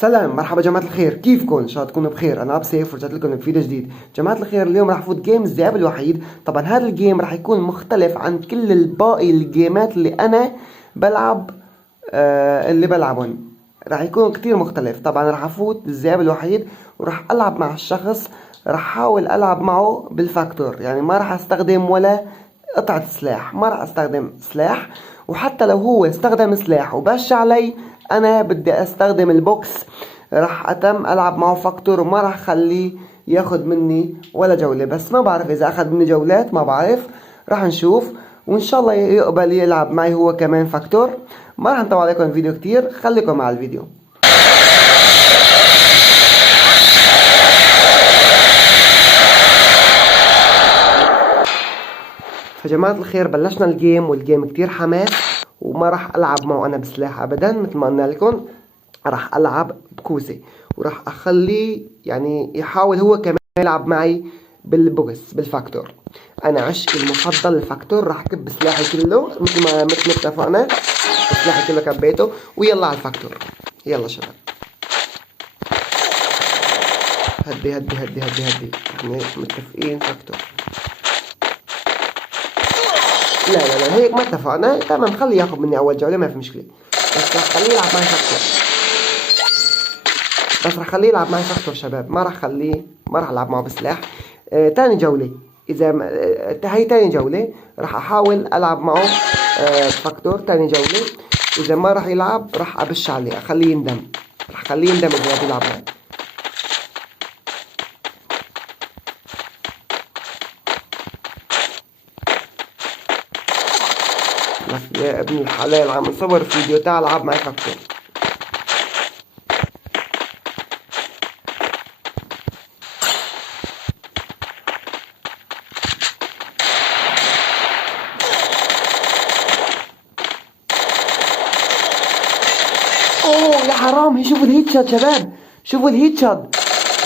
سلام، مرحبا جماعة الخير، كيفكم؟ ان شاء الله تكونوا بخير. انا ابو سيف ورجعت لكم بفيديو جديد. جماعة الخير، اليوم راح فوت جيم الذئاب الوحيد. طبعا هذا الجيم راح يكون مختلف عن كل الباقي الجيمات اللي انا بلعب. اللي بلعبهم راح يكون كتير مختلف. طبعا راح افوت الذئاب الوحيد وراح العب مع الشخص. راح احاول العب معه بالفاكتور، يعني ما راح استخدم ولا قطعة سلاح، ما راح استخدم سلاح. وحتى لو هو استخدم سلاح وبش علي، انا بدي استخدم البوكس. راح اتم العب معه فاكتور وما راح اخليه ياخد مني ولا جولة. بس ما بعرف اذا اخد مني جولات، ما بعرف، راح نشوف. وان شاء الله يقبل يلعب معي هو كمان فاكتور. ما راح نطول عليكم الفيديو كتير، خليكم مع الفيديو. فجماعة الخير، بلشنا الجيم والجيم كتير حماس. وما راح العب معه انا بسلاح ابدا، مثل ما قلنا لكم راح العب بكوسة. وراح اخليه يعني يحاول هو كمان يلعب معي بالبوكس بالفاكتور. انا عشقي المفضل الفاكتور. راح كب سلاحي كله مثل ما اتفقنا. سلاحي كله كبيته ويلا على الفاكتور. يلا شباب، هدي هدي هدي هدي هدي، احنا متفقين فاكتور. لا لا لا، هيك ما اتفقنا. تمام، خليه ياخذ مني اول جولة، ما في مشكلة. بس راح خليه يلعب معي فاكتور. شباب. ما راح العب معه بسلاح. تاني جولة، اذا هي تاني جولة راح احاول العب معه فاكتور. تاني جولة اذا ما راح يلعب راح ابش عليه، اخليه يندم. راح اخليه يندم اذا ما بيلعب معي. بس يا ابن الحلال، عم نصور فيديو، تعال العب معي فاكتور. اوه يا حرام، شوفوا الهيت شوت شباب، شوفوا الهيت شوت.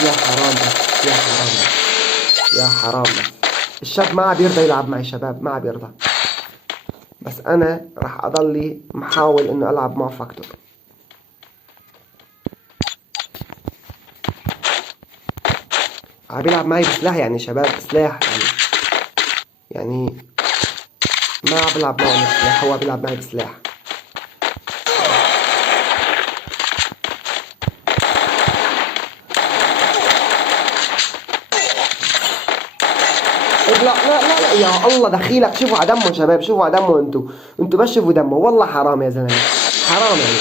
يا حرام بس، يا حرام بس، يا حرام بس. الشاب ما عم يرضى يلعب معي شباب، ما عم يرضى. بس انا راح اضلي محاول انه العب مع فاكتور. عم بيلعب معي بسلاح يعني شباب، بسلاح يعني ما عم بلعب معه بسلاح، هو بيلعب معي بسلاح. لا لا لا لا، يا الله دخيلك. شوفوا على دمه شباب، شوفوا على دمه. انتوا بس شوفوا دمه، والله حرام يا زلمه، حرام يعني.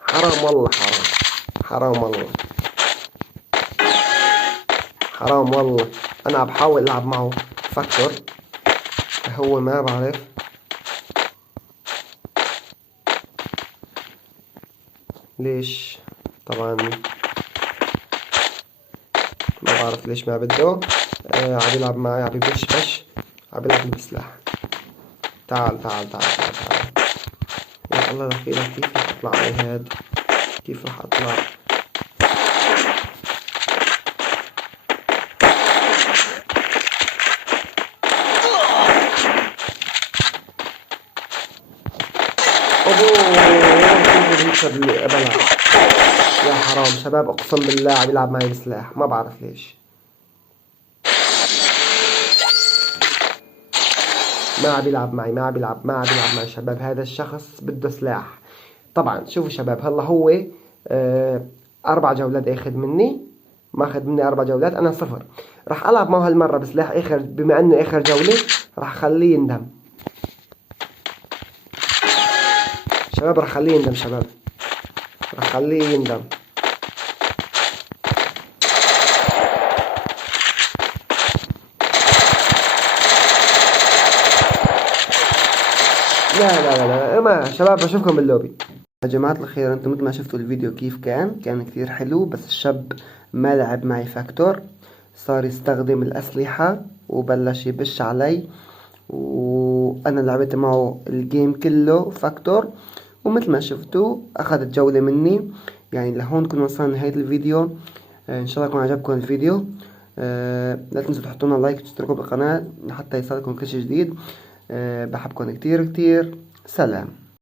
حرام والله، حرام. حرام والله، حرام والله. انا عم بحاول العب معه فاكتور، هو ما بعرف. ليش؟ طبعا ما بعرف ليش ما بده. عم يلعب معي، عم بش عم يلعب بسلاح. تعال تعال تعال تعال تعال. يا الله دخيلك، كيف راح اطلع على هاد؟ كيف راح اطلع؟ اوه، شوف اللي قبلها. يا حرام شباب، اقسم بالله عم يلعب معي بسلاح، ما بعرف ليش. ما عم يلعب معي، ما عم يلعب معي شباب. هذا الشخص بده سلاح. طبعا شوفوا شباب، هلا هو 4 جولات اخذ مني، ماخذ مني 4 جولات، انا 0. راح العب معه هالمرة بسلاح اخر، بما انه اخر جولة راح اخليه يندم شباب. راح اخليه يندم شباب، راح اخليه يندم. لا لا لا لا، ما شباب، بشوفكم باللوبي. يا جماعة الخير، انتم مثل ما شفتوا الفيديو كيف كان كثير حلو. بس الشاب ما لعب معي فاكتور، صار يستخدم الأسلحة وبلش يبش علي. وأنا لعبت معه الجيم كله فاكتور، ومثل ما شفتوا أخذت جولة مني. يعني لهون كنا وصلنا لنهاية الفيديو. إن شاء الله يكون عجبكم الفيديو. لا تنسوا تحطوا لنا لايك وتشتركوا بالقناة حتى يصلكم كل شيء جديد. بحبكم كتير كتير. سلام.